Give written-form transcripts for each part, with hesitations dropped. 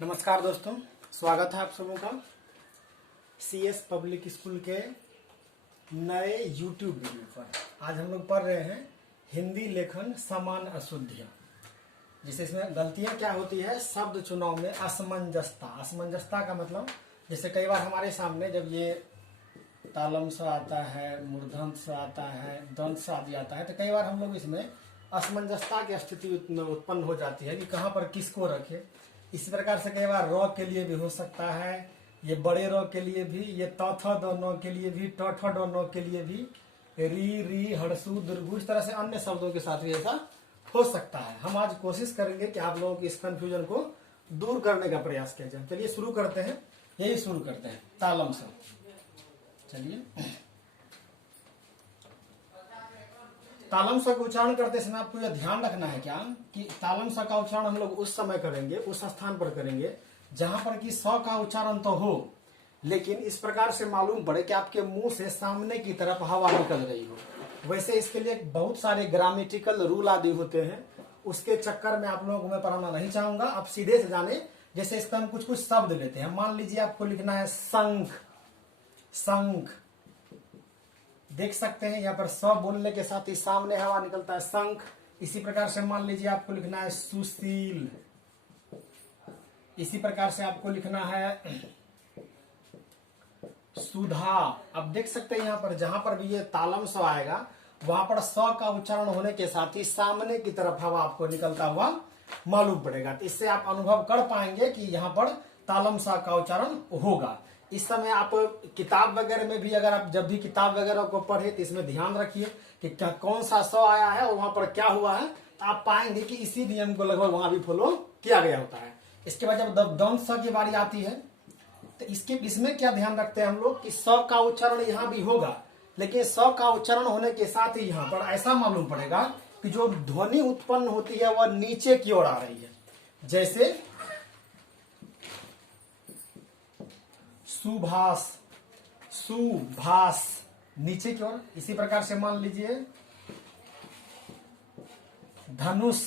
नमस्कार दोस्तों, स्वागत है आप सबों का CS पब्लिक स्कूल के नए YouTube वीडियो पर। आज हम लोग पढ़ रहे हैं हिंदी लेखन समान अशुद्धियाँ, जिसे इसमें गलतियाँ क्या होती है। शब्द चुनाव में असमंजसता। असमंजसता का मतलब जैसे कई बार हमारे सामने जब ये तालम सा आता है, मूर्धन्य सा आता है, दंत सा आदि आता है, तो कई बार हम लोग इसमें असमंजसता की स्थिति उत्पन्न हो जाती है कि कहाँ पर किसको रखे। इसी प्रकार से कई बार रॉ के लिए भी हो सकता है, ये बड़े रॉ के लिए भी, ये थ द नौ के लिए भी, ट ठ ड नौ के लिए भी, री हड़सू दीर्घु, इस तरह से अन्य शब्दों के साथ भी ऐसा हो सकता है। हम आज कोशिश करेंगे कि आप लोगों की इस कंफ्यूजन को दूर करने का प्रयास किया जाए। चलिए शुरू करते हैं, यही शुरू करते हैं तालम से। चलिए, तालम स का उच्चारण करते समय आपको यह ध्यान रखना है क्या कि तालम स का उच्चारण हम लोग उस समय करेंगे, उस स्थान पर करेंगे जहां पर कि स का उच्चारण तो हो, लेकिन इस प्रकार से मालूम पड़े कि आपके मुंह से सामने की तरफ हवा निकल रही हो। वैसे इसके लिए बहुत सारे ग्रामेटिकल रूल आदि होते हैं, उसके चक्कर में आप लोगों को मैं पढ़ाना नहीं चाहूंगा। आप सीधे से जाने, जैसे इसका हम कुछ कुछ शब्द लेते हैं। मान लीजिए आपको लिखना है शंख, शंख देख सकते हैं यहाँ पर स बोलने के साथ ही सामने हवा निकलता है, शंख। इसी प्रकार से मान लीजिए आपको लिखना है सुशील, इसी प्रकार से आपको लिखना है सुधा। अब देख सकते हैं यहाँ पर जहां पर भी ये तालम स आएगा वहां पर स का उच्चारण होने के साथ ही सामने की तरफ हवा आपको निकलता हुआ मालूम पड़ेगा। तो इससे आप अनुभव कर पाएंगे कि यहाँ पर तालम स का उच्चारण होगा। इस समय आप किताब वगैरह में भी, अगर आप जब भी किताब वगैरह को पढ़े तो इसमें ध्यान रखिए कि क्या कौन सा स आया है और वहां पर क्या हुआ है, तो आप पाएंगे कि इसी नियम को लगभग वहां भी फॉलो किया गया होता है। इसके बाद जब दंत स की बारी आती है तो इसमें क्या ध्यान रखते हैं हम लोग कि स का उच्चारण यहाँ भी होगा, लेकिन स का उच्चारण होने के साथ ही यहाँ पर ऐसा मालूम पड़ेगा कि जो ध्वनि उत्पन्न होती है वह नीचे की ओर आ रही है। जैसे सुभाष, सुभाष नीचे की ओर। इसी प्रकार से मान लीजिए धनुष,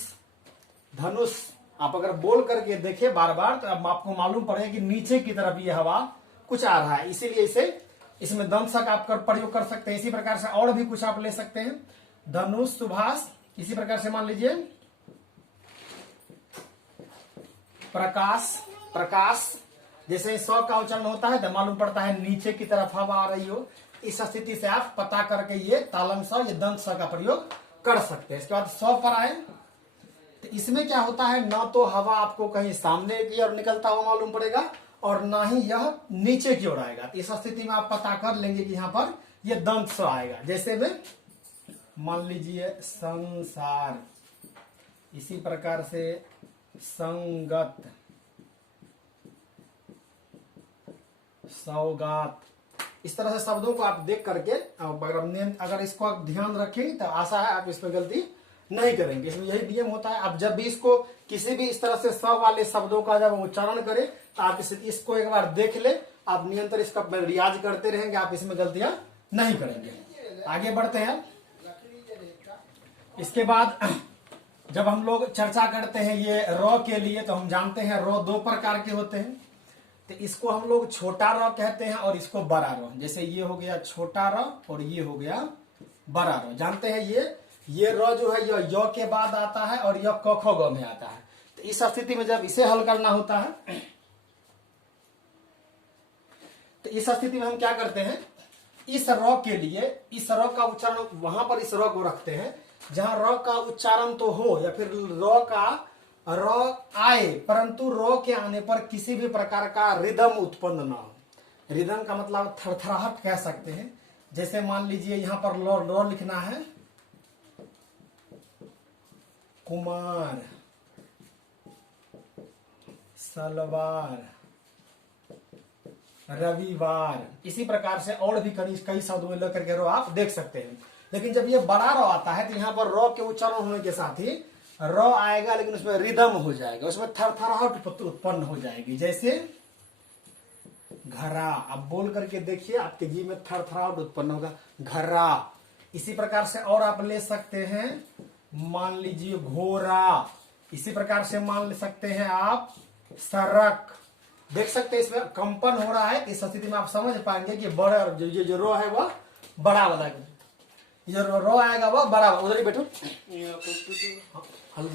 धनुष आप अगर बोल करके देखें बार बार तो अब आपको मालूम पड़ेगा कि नीचे की तरफ ये हवा कुछ आ रहा है, इसीलिए इसे इसमें दंत स का आप प्रयोग कर सकते हैं। इसी प्रकार से और भी कुछ आप ले सकते हैं, धनुष, सुभाष। इसी प्रकार से मान लीजिए प्रकाश, प्रकाश। जैसे स का उच्चारण होता है तो मालूम पड़ता है नीचे की तरफ हवा आ रही हो। इस स्थिति से आप पता करके ये तालम स, ये दंत स का प्रयोग कर सकते हैं। इसके बाद स पर आए तो इसमें क्या होता है, ना तो हवा आपको कहीं सामने की ओर निकलता हुआ मालूम पड़ेगा और ना ही यह नीचे की ओर आएगा। इस स्थिति में आप पता कर लेंगे कि यहाँ पर यह दंत स आएगा। जैसे में मान लीजिए संसार, इसी प्रकार से संगत, सौगात। इस तरह से शब्दों को आप देख करके अगर इसको आप ध्यान रखें तो आशा है आप इसमें गलती नहीं करेंगे। इसमें यही नियम होता है। आप जब भी इसको किसी भी इस तरह से स वाले शब्दों का जब उच्चारण करें तो आप इसको एक बार देख ले, आप निरंतर इसका रियाज करते रहेंगे, आप इसमें गलतियां नहीं करेंगे। आगे बढ़ते हैं। इसके बाद जब हम लोग चर्चा करते हैं ये रॉ के लिए, तो हम जानते हैं रॉ दो प्रकार के होते हैं। तो इसको हम लोग छोटा रॉ कहते हैं और इसको बड़ा रॉ। जैसे ये हो गया छोटा रॉ और ये हो गया बड़ा रॉ। जानते हैं ये रॉ जो है यह य के बाद आता है और यह क ख ग में आता है। तो इस स्थिति में जब इसे हल करना होता है तो इस स्थिति में हम क्या करते हैं, इस रॉ के लिए इस रॉ का उच्चारण वहां पर इस रॉ को रखते हैं जहां रॉ का उच्चारण तो हो या फिर रॉ आए, परंतु रॉ के आने पर किसी भी प्रकार का रिदम उत्पन्न ना हो। रिदम का मतलब थरथराहट कह सकते हैं। जैसे मान लीजिए यहां पर रॉ लिखना है कुमार, सलवार, रविवार। इसी प्रकार से और भी कई शब्द में लेकर के रॉ आप देख सकते हैं। लेकिन जब ये बड़ा रॉ आता है तो यहाँ पर रॉ के उच्चारण होने के साथ ही रॉ आएगा, लेकिन उसमें रिदम हो जाएगा, उसमें थरथराहट उत्पन्न हो जाएगी। जैसे घरा, अब बोल करके देखिए आपके जी में थरथराहट उत्पन्न होगा, घरा। इसी प्रकार से और आप ले सकते हैं, मान लीजिए घोड़ा। इसी प्रकार से मान ले सकते हैं आप सड़क। देख सकते हैं इसमें कंपन हो रहा है। इस स्थिति में आप समझ पाएंगे कि बड़ा जो रो है वह बड़ा वाला है, ये रो आएगा वह बड़ा, उधर ही बैठो,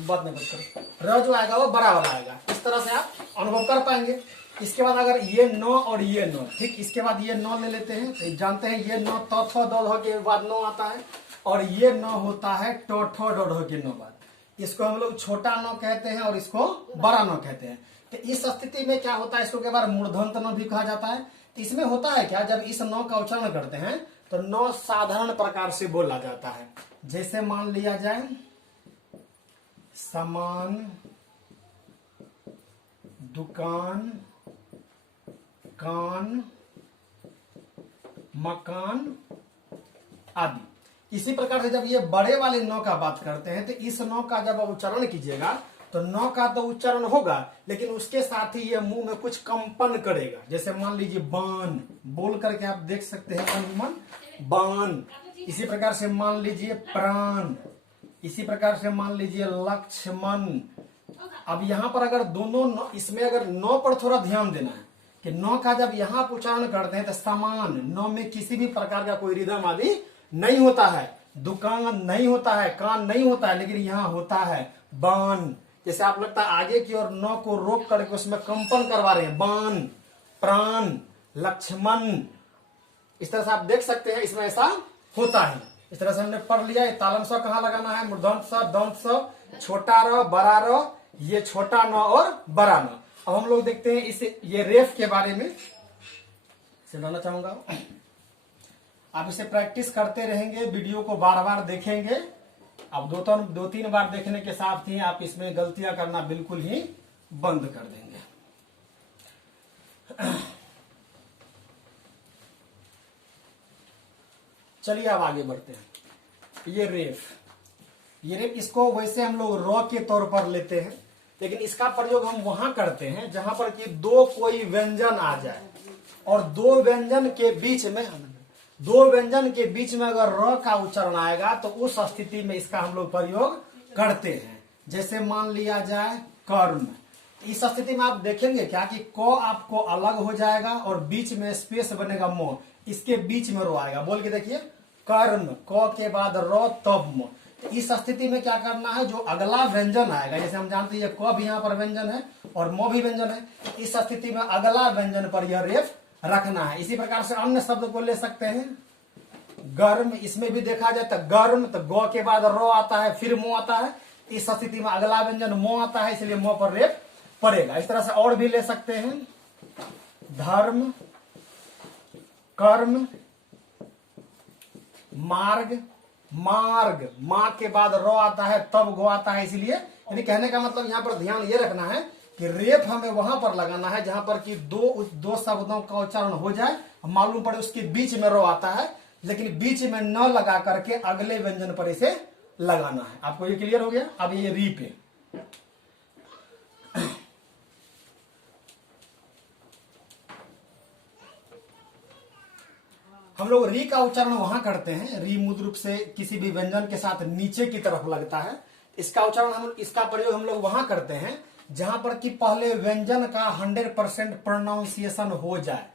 बात नहीं करो, रो जो आएगा वो बड़ा वाला आएगा। इस तरह से आप अनुभव कर पाएंगे। इसके बाद अगर ये 9 और ये 9, ठीक, इसके बाद ये 9 ले लेते हैं, तो जानते हैं ये 9 तो दो के बाद 9 आता है, और ये 9 होता है टो डो के 9 बाद। इसको हम लोग छोटा 9 कहते हैं और इसको बड़ा 9 कहते हैं। तो इस स्थिति में क्या होता है, इसको के बार मूर्धन्य 9 भी कहा जाता है। तो इसमें होता है क्या, जब इस 9 का उच्चारण करते हैं तो 9 साधारण प्रकार से बोला जाता है। जैसे मान लिया जाए सामान, दुकान, कान, मकान आदि। इसी प्रकार से जब ये बड़े वाले 9 का बात करते हैं तो इस 9 का जब आप उच्चारण कीजिएगा तो 9 का तो उच्चारण होगा, लेकिन उसके साथ ही ये मुंह में कुछ कंपन करेगा। जैसे मान लीजिए बान, बोल करके आप देख सकते हैं अनुमान बान। इसी प्रकार से मान लीजिए प्राण, इसी प्रकार से मान लीजिए लक्ष्मण। अब यहां पर अगर दोनों इसमें अगर 9 पर थोड़ा ध्यान देना है कि 9 का जब यहां आप उच्चारण करते हैं तो समान 9 में किसी भी प्रकार का कोई रिदम आदि नहीं होता है, दुकान नहीं होता है, कान नहीं होता है, लेकिन यहां होता है बान। जैसे आप लगता है आगे की ओर 9 को रोक करके उसमें कंपन करवा रहे हैं, बान, प्राण, लक्ष्मण। इस तरह से आप देख सकते हैं इसमें ऐसा होता है। इस तरह से हमने पढ़ लिया। तालम स कहाँ लगाना है, मूर्धन्य स, दंत स, छोटा र, बड़ा र, ये छोटा न और बड़ा न। अब हम लोग देखते हैं इस ये रेफ के बारे में समझाना चाहूंगा। आप इसे प्रैक्टिस करते रहेंगे, वीडियो को बार बार देखेंगे। अब 2-3 बार देखने के साथ ही आप इसमें गलतियां करना बिल्कुल ही बंद कर देंगे। चलिए अब आगे बढ़ते हैं। ये रेफ इसको वैसे हम लोग रॉ के तौर पर लेते हैं, लेकिन इसका प्रयोग हम वहां करते हैं जहां पर कि दो कोई व्यंजन आ जाए और दो व्यंजन के बीच में अगर र का उच्चारण आएगा तो उस स्थिति में इसका हम लोग प्रयोग करते हैं। जैसे मान लिया जाए कर्म। इस स्थिति में आप देखेंगे क्या कि क आपको अलग हो जाएगा और बीच में स्पेस बनेगा म, इसके बीच में रो आएगा। बोल के देखिए, कर्म, क के बाद रो तब म। तो इस स्थिति में क्या करना है, जो अगला व्यंजन आएगा, जैसे हम जानते हैं क भी यहाँ पर व्यंजन है और म भी व्यंजन है, इस स्थिति में अगला व्यंजन पर यह रेफ रखना है। इसी प्रकार से अन्य शब्द को ले सकते हैं। गर्म, इसमें भी देखा जाए तो गर्म, तो ग के बाद रो आता है, फिर मो आता है, इस स्थिति में अगला व्यंजन मो आता है, इसलिए मो पर रेफ पड़ेगा। इस तरह से और भी ले सकते हैं। धर्म, कर्म, मार्ग, मार्ग, माँ के बाद रो आता है तब गो आता है, इसलिए यानी कहने का मतलब यहाँ पर ध्यान ये रखना है कि रेफ हमें वहां पर लगाना है जहां पर कि दो शब्दों का उच्चारण हो जाए, मालूम पड़े उसके बीच में रो आता है, लेकिन बीच में न लगा करके अगले व्यंजन पर इसे लगाना है। आपको ये क्लियर हो गया। अब ये री पे हम लोग री का उच्चारण वहां करते हैं, री मूल रूप से किसी भी व्यंजन के साथ नीचे की तरफ लगता है। इसका उच्चारण इसका प्रयोग हम लोग वहां करते हैं जहां पर कि पहले व्यंजन का 100% प्रोनाउंसिएशन हो जाए।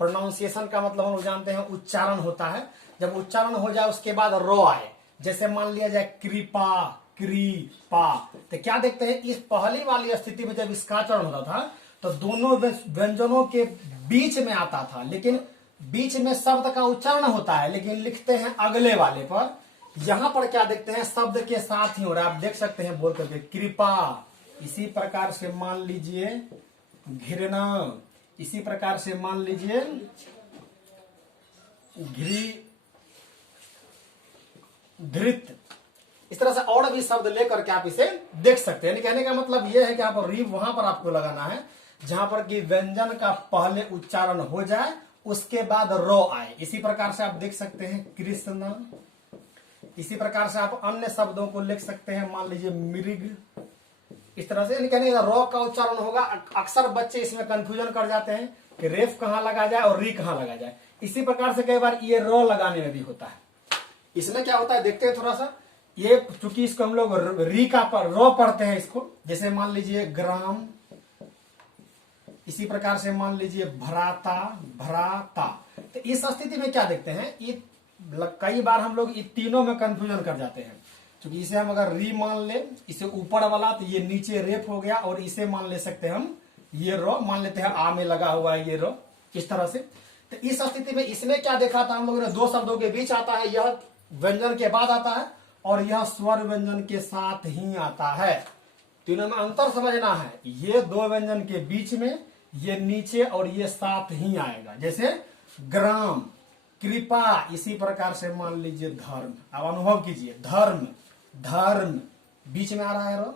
प्रोनाउंसिएशन का मतलब हम लोग जानते हैं उच्चारण होता है। जब उच्चारण हो जाए उसके बाद रो आए, जैसे मान लिया जाए कृपा, कृपा, तो क्या देखते हैं इस पहली वाली स्थिति में जब इसका उच्चारण होता था तो दोनों व्यंजनों के बीच में आता था, लेकिन बीच में शब्द का उच्चारण होता है, लेकिन लिखते हैं अगले वाले पर। यहां पर क्या देखते हैं, शब्द के साथ ही हो रहा है। आप देख सकते हैं बोल करके कृपा, इसी प्रकार से मान लीजिए घृणा, इसी प्रकार से मान लीजिए धृत। इस तरह से और भी शब्द लेकर के आप इसे देख सकते हैं। कहने का मतलब यह है कि आप री वहां पर आपको लगाना है जहां पर कि व्यंजन का पहले उच्चारण हो जाए उसके बाद रो आए। इसी प्रकार से आप देख सकते हैं कृष्ण। इसी प्रकार से आप अन्य शब्दों को लिख सकते हैं, मान लीजिए मृग। इस तरह से कहने का रो का उच्चारण होगा। अक्सर बच्चे इसमें कंफ्यूजन कर जाते हैं कि रेफ कहां लगा जाए और री कहां लगा जाए। इसी प्रकार से कई बार ये रो लगाने में भी होता है। इसमें क्या होता है देखते हैं थोड़ा सा। ये चूंकि इसको हम लोग री का रो पढ़ते हैं इसको, जैसे मान लीजिए ग्राम, इसी प्रकार से मान लीजिए भ्राता, भ्राता। तो इस स्थिति में क्या देखते हैं, ये कई बार हम लोग ये तीनों में कंफ्यूजन कर जाते हैं। क्योंकि इसे हम अगर री मान ले, इसे ऊपर वाला, तो ये नीचे रेप हो गया, और इसे मान ले सकते हैं हम ये रो, मान लेते हैं आ में लगा हुआ है ये रो, इस तरह से। तो इस स्थिति में इसमें क्या देखा था हम लोगों ने, दो शब्दों के बीच आता है, यह व्यंजन के बाद आता है और यह स्वर व्यंजन के साथ ही आता है। तीनों में अंतर समझना है, ये दो व्यंजन के बीच में, ये नीचे और ये साथ ही आएगा। जैसे ग्राम, कृपा, इसी प्रकार से मान लीजिए धर्म। अब अनुभव कीजिए, धर्म, धर्म बीच में आ रहा है रो,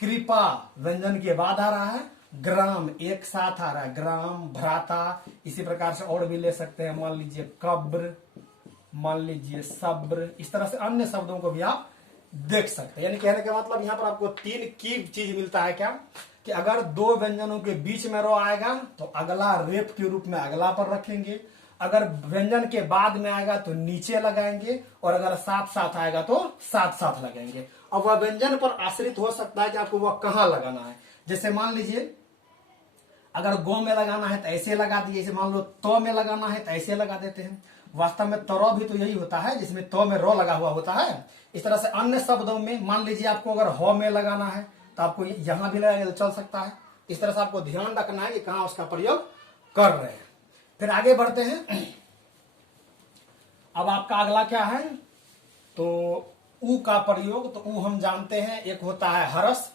कृपा व्यंजन के बाद आ रहा है, ग्राम एक साथ आ रहा है, ग्राम, भ्राता। इसी प्रकार से और भी ले सकते हैं, मान लीजिए कब्र, मान लीजिए सब्र। इस तरह से अन्य शब्दों को भी आप देख सकते हैं। यानी कहने का मतलब यहाँ पर आपको तीन की चीज मिलता है, क्या कि अगर दो व्यंजनों के बीच में रो आएगा तो अगला रेप के रूप में अगला पर रखेंगे, अगर व्यंजन के बाद में आएगा तो नीचे लगाएंगे, और अगर साथ साथ आएगा तो साथ साथ लगाएंगे। अब वह व्यंजन पर आश्रित हो सकता है कि आपको वह कहाँ लगाना है। जैसे मान लीजिए अगर गो में लगाना है तो ऐसे लगा दिए, जैसे मान लो तो में लगाना है तो ऐसे लगा देते हैं। वास्तव में तरो भी तो यही होता है, जिसमें तो में रो लगा हुआ होता है। इस तरह से अन्य शब्दों में मान लीजिए आपको अगर हो में लगाना है तो आपको यहां भी लगाएंगे तो चल सकता है। इस तरह से आपको ध्यान रखना है कि कहां उसका प्रयोग कर रहे हैं। फिर आगे बढ़ते हैं। अब आपका अगला क्या है, तो ऊ का प्रयोग। तो ऊ हम जानते हैं, एक होता है हरस,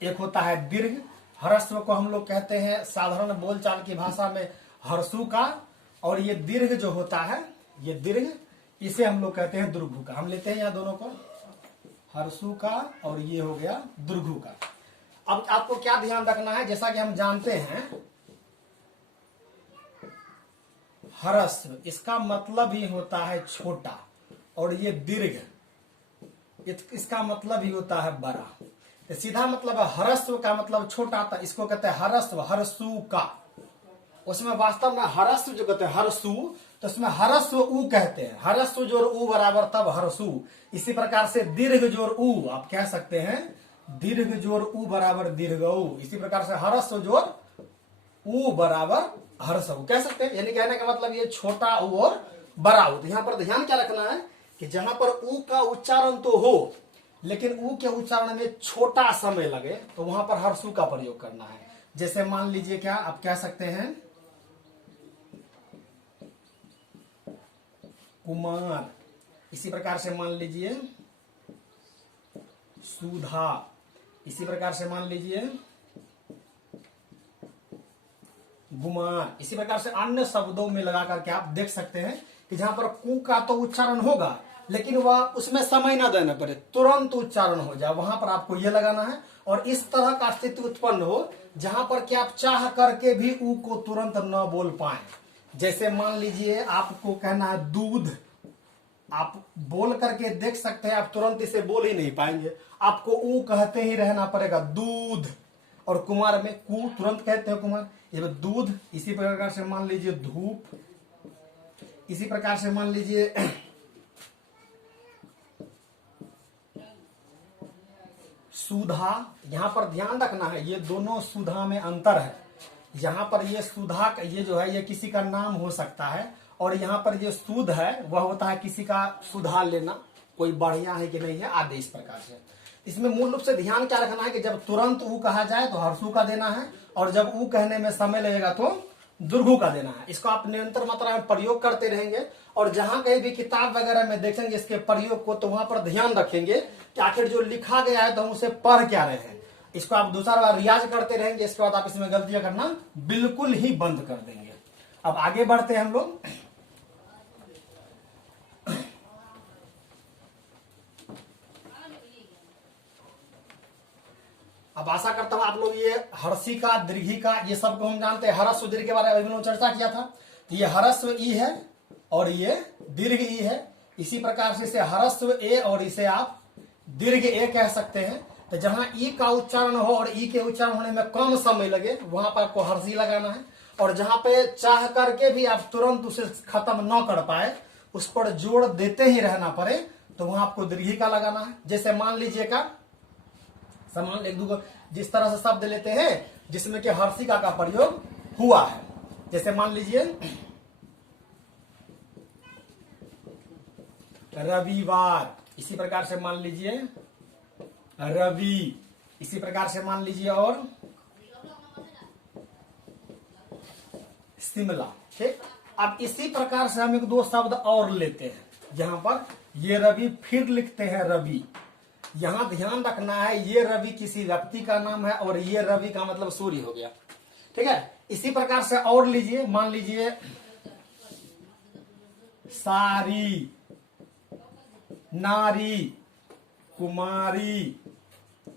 एक होता है दीर्घ। हरस्व को हम लोग कहते हैं साधारण बोलचाल की भाषा में हर्षु का, और ये दीर्घ जो होता है, ये दीर्घ, इसे हम लोग कहते हैं दुर्घु का। हम लेते हैं यहाँ दोनों को, हर्षु का और ये हो गया दुर्घु का। अब आपको क्या ध्यान रखना है, जैसा कि हम जानते हैं हरस्व, इसका मतलब ही होता है छोटा, और ये दीर्घ, इसका मतलब ही होता है बड़ा। तो सीधा मतलब है हरस्व का मतलब छोटा था, इसको कहते हैं हरस्व, हरसु का। उसमें वास्तव में हरस्व जो कहते हैं हरसु, तो उसमें हरस्व ऊ कहते हैं, हरस्व जोर ऊ बराबर तब हरसु। इसी प्रकार से दीर्घ जोर ऊ आप कह सकते हैं, दीर्घ जोर ऊ बराबर दीर्घ ऊ। इसी प्रकार से हरस्व जोर ऊ बराबर हर्षव कह सकते हैं। यानी कहने का मतलब ये छोटा ऊ और बड़ा ऊ। तो यहाँ पर ध्यान क्या रखना है कि जहां पर ऊ का उच्चारण तो हो, लेकिन ऊ के उच्चारण में छोटा समय लगे, तो वहां पर हर्षु का प्रयोग करना है। जैसे मान लीजिए क्या आप कह सकते हैं कुमार, इसी प्रकार से मान लीजिए सुधा, इसी प्रकार से मान लीजिए गुमान। इसी प्रकार से अन्य शब्दों में लगा करके आप देख सकते हैं कि जहां पर कु का तो उच्चारण होगा, लेकिन वह उसमें समय ना देना पड़े, तुरंत उच्चारण हो जाए, वहां पर आपको यह लगाना है। और इस तरह का स्थिति उत्पन्न हो जहां पर कि आप चाह करके भी ऊ को तुरंत न बोल पाए। जैसे मान लीजिए आपको कहना है दूध, आप बोल करके देख सकते हैं, आप तुरंत इसे बोल ही नहीं पाएंगे, आपको ऊ कहते ही रहना पड़ेगा, दूध। और कुमार में कु तुरंत कहते हैं कुमार, ये दूध। इसी प्रकार से मान लीजिए धूप, इसी प्रकार से मान लीजिए सुधा। यहां पर ध्यान रखना है, ये दोनों सुधा में अंतर है। यहां पर ये सुधा का ये जो है ये किसी का नाम हो सकता है, और यहाँ पर ये सुध है वह होता है किसी का सुधा लेना, कोई बढ़िया है कि नहीं है आदि। इस प्रकार से इसमें मूल रूप से ध्यान क्या रखना है कि जब तुरंत ऊ कहा जाए तो हर्षु का देना है, और जब ऊ कहने में समय लगेगा तो दुर्घु का देना है। इसको आप निरंतर मात्रा में प्रयोग करते रहेंगे, और जहां कहीं भी किताब वगैरह में देखेंगे इसके प्रयोग को, तो वहां पर ध्यान रखेंगे कि आखिर जो लिखा गया है तो हम उसे पढ़ क्या रहे हैं। इसको आप दूसरा बार रियाज करते रहेंगे, इसके बाद आप इसमें गलतियां करना बिल्कुल ही बंद कर देंगे। अब आगे बढ़ते हैं हम लोग। अब आशा करता हूं आप लोग ये हर्षी का, दीर्घी का, ये सब को हम जानते हैं। हरस्व दीर्घ के बारे में चर्चा किया था। तो ये हरस्व ई है और ये दीर्घ ई है। इसी प्रकार से इसे हरस्व ए और इसे आप दीर्घ ए कह सकते हैं। तो जहां ई का उच्चारण हो और ई के उच्चारण होने में कम समय लगे, वहां पर आपको हर्षी लगाना है। और जहां पे चाह करके भी आप तुरंत उसे खत्म न कर पाए, उस पर जोड़ देते ही रहना पड़े, तो वहां आपको दीर्घी का लगाना है। जैसे मान लीजिएगा समान एक दूसरे जिस तरह से शब्द लेते हैं जिसमें कि हर्षिका का प्रयोग हुआ है। जैसे मान लीजिए रविवार, इसी प्रकार से मान लीजिए रवि, इसी प्रकार से मान लीजिए और शिमला। ठीक, अब इसी प्रकार से हम एक दो शब्द और लेते हैं। यहां पर ये रवि फिर लिखते हैं रवि। यहां ध्यान रखना है ये रवि किसी व्यक्ति का नाम है और ये रवि का मतलब सूर्य हो गया। ठीक है, इसी प्रकार से और लीजिए, मान लीजिए सारी, नारी, कुमारी।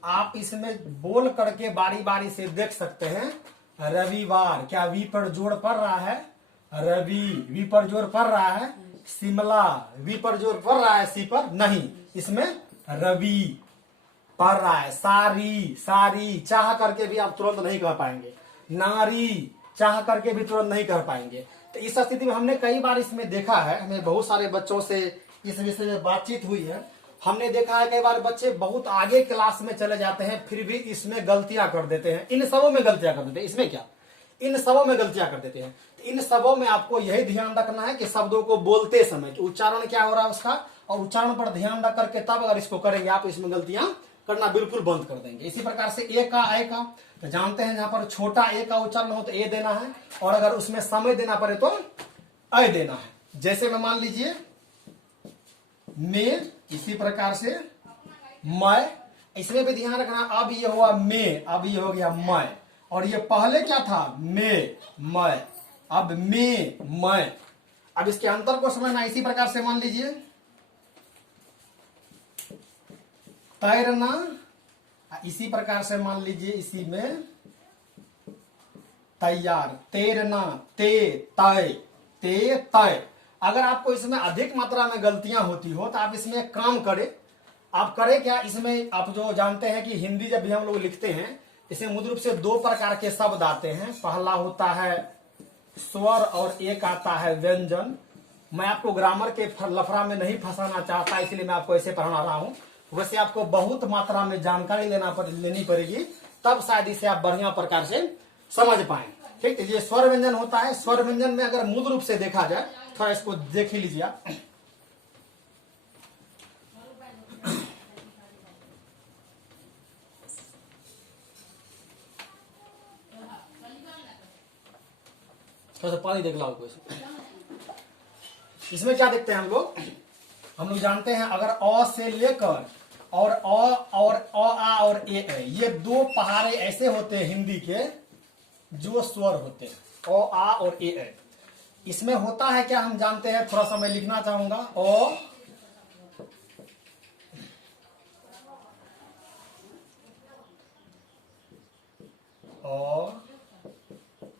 आप इसमें बोल करके बारी बारी से देख सकते हैं। रविवार, क्या वी पर जोर पड़ रहा है? रवि, वी पर जोर पड़ रहा है। शिमला, वी पर जोर पड़ रहा है, सी पर नहीं, इसमें रवि पढ़ रहा है। सारी, सारी चाह करके भी आप तुरंत नहीं कह पाएंगे। नारी चाह करके भी तुरंत नहीं कर पाएंगे। तो इस स्थिति में हमने कई बार इसमें देखा है, हमें बहुत सारे बच्चों से इस विषय में बातचीत हुई है। हमने देखा है कई बार बच्चे बहुत आगे क्लास में चले जाते हैं फिर भी इसमें गलतियां कर देते हैं। इन सबों में गलतियां कर देते हैं। इसमें क्या, इन सबों में गलतियां कर देते हैं। तो इन सबों में आपको यही ध्यान रखना है कि शब्दों को बोलते समय कि उच्चारण क्या हो रहा है उसका, और उच्चारण पर ध्यान रख करके तब अगर इसको करेंगे आप, इसमें गलतियां करना बिल्कुल बंद कर देंगे। इसी प्रकार से ए का, ए का, तो जानते हैं जहां पर छोटा ए का उच्चारण हो तो ए देना है, और अगर उसमें समय देना पड़े तो ऐ देना है। जैसे में मान लीजिए मैं, इसी प्रकार से मैं, इसमें भी ध्यान रखना। अब ये हुआ मैं, अब ये हो गया मैं, और ये पहले क्या था? मैं, अब मैं। अब इसके अंतर को समझना। इसी प्रकार से मान लीजिए तैरना, इसी प्रकार से मान लीजिए इसी में तैयार, तैरना, तय। अगर आपको इसमें अधिक मात्रा में गलतियां होती हो तो आप इसमें काम करें। आप करें क्या, इसमें आप जो जानते हैं कि हिंदी जब भी हम लोग लिखते हैं इसमें मूल रूप से दो प्रकार के शब्द आते हैं। पहला होता है स्वर और एक आता है व्यंजन। मैं आपको ग्रामर के लफड़ा में नहीं फंसाना चाहता, इसलिए मैं आपको ऐसे पढ़ा रहा हूं। वैसे आपको बहुत मात्रा में जानकारी लेनी पड़ेगी, तब शायद इसे आप बढ़िया प्रकार से समझ पाए। ठीक, ये स्वर व्यंजन होता है। स्वर व्यंजन में अगर मूल रूप से देखा जाए, थोड़ा इसको देख ही लीजिए आप। थोड़ा सा पानी देख लाओ कोई। इसमें क्या देखते हैं हम लोग जानते हैं अगर अ से लेकर और आ और ए, ये दो पहाड़े ऐसे होते हैं हिंदी के जो स्वर होते हैं, अ आ और ए। इसमें होता है क्या हम जानते हैं, थोड़ा सा मैं लिखना चाहूंगा। अ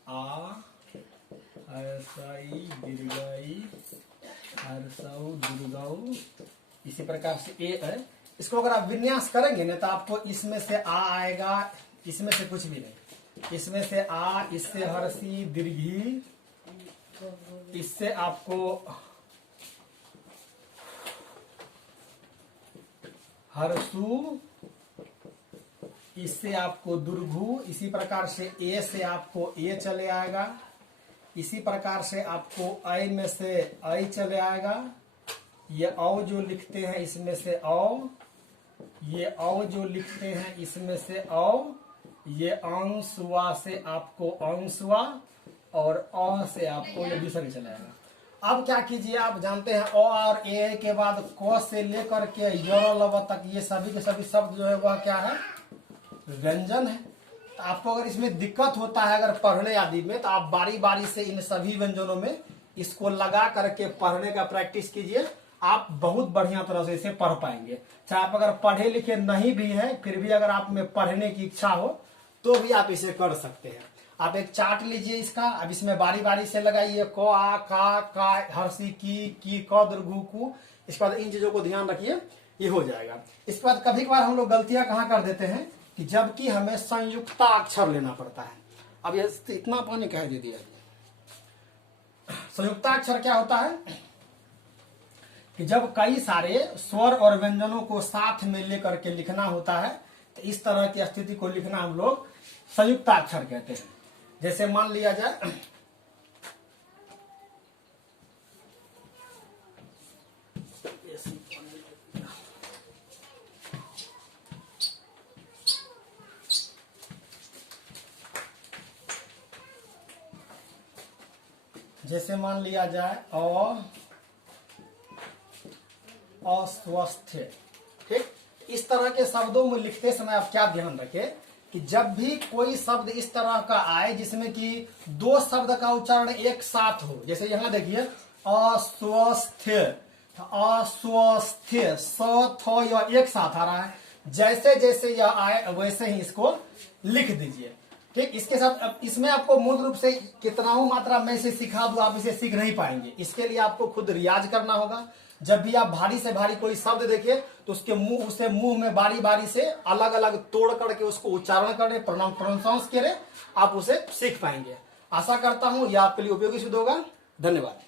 आ, हर्षई दीर्घई, हर्षऊ दीर्घऊ, इसी प्रकार से ए है। इसको अगर आप विन्यास करेंगे ना तो आपको इसमें से आ आएगा, इसमें से कुछ भी नहीं। इसमें से आ, इससे हर्षी दीर्घी, इससे आपको हर्षु, इससे आपको दुर्घु, इसी प्रकार से ए से आपको ए चले आएगा, इसी प्रकार से आपको ऐ में से ऐ चले आएगा। ये औ जो लिखते हैं इसमें से औ, ये औ जो लिखते हैं इसमें से औ, ये अंशवा से आपको अंशवा, और अ से आपको ये दूसरा चला आएगा। अब क्या कीजिए, आप जानते हैं अ और ए के बाद क से लेकर के य लव तक ये सभी के सभी शब्द जो है वह क्या है, व्यंजन है। तो आपको अगर इसमें दिक्कत होता है अगर पढ़ने आदि में, तो आप बारी बारी से इन सभी व्यंजनों में इसको लगा करके पढ़ने का प्रैक्टिस कीजिए। आप बहुत बढ़िया तरह से इसे पढ़ पाएंगे। चाहे आप अगर पढ़े लिखे नहीं भी हैं, फिर भी अगर आप में पढ़ने की इच्छा हो तो भी आप इसे कर सकते हैं। आप एक चार्ट लीजिए इसका, अब इसमें बारी बारी से लगाइए क आ का हर्षी की क दीर्घु कु। इसके बाद इन चीजों को ध्यान रखिए, ये हो जाएगा। इसके बाद कभी कभार हम लोग गलतियां कहाँ कर देते हैं कि जबकि हमें संयुक्ताक्षर लेना पड़ता है। अब ये इतना पानी कह दे दिया। संयुक्ताक्षर क्या होता है कि जब कई सारे स्वर और व्यंजनों को साथ में लेकर के लिखना होता है, तो इस तरह की स्थिति को लिखना हम लोग संयुक्ताक्षर कहते हैं। जैसे मान लिया जाए जैसे मान लिया जाए अस्वस्थ, ठीक। इस तरह के शब्दों में लिखते समय आप क्या ध्यान रखें कि जब भी कोई शब्द इस तरह का आए जिसमें कि दो शब्द का उच्चारण एक साथ हो, जैसे यहां देखिए अस्वस्थ, अस्वस्थ, यह एक साथ आ रहा है, जैसे जैसे यह आए वैसे ही इसको लिख दीजिए, ठीक। इसके साथ अब इसमें आपको मूल रूप से कितना मात्रा में इसे सिखा दूं आप इसे सीख नहीं पाएंगे। इसके लिए आपको खुद रियाज करना होगा। जब भी आप भारी से भारी कोई शब्द देखिए तो उसे मुंह में बारी बारी से अलग अलग तोड़ करके उसको उच्चारण करें, प्रोनाउंस करें, आप उसे सीख पाएंगे। आशा करता हूं यह आपके लिए उपयोगी सिद्ध होगा। धन्यवाद।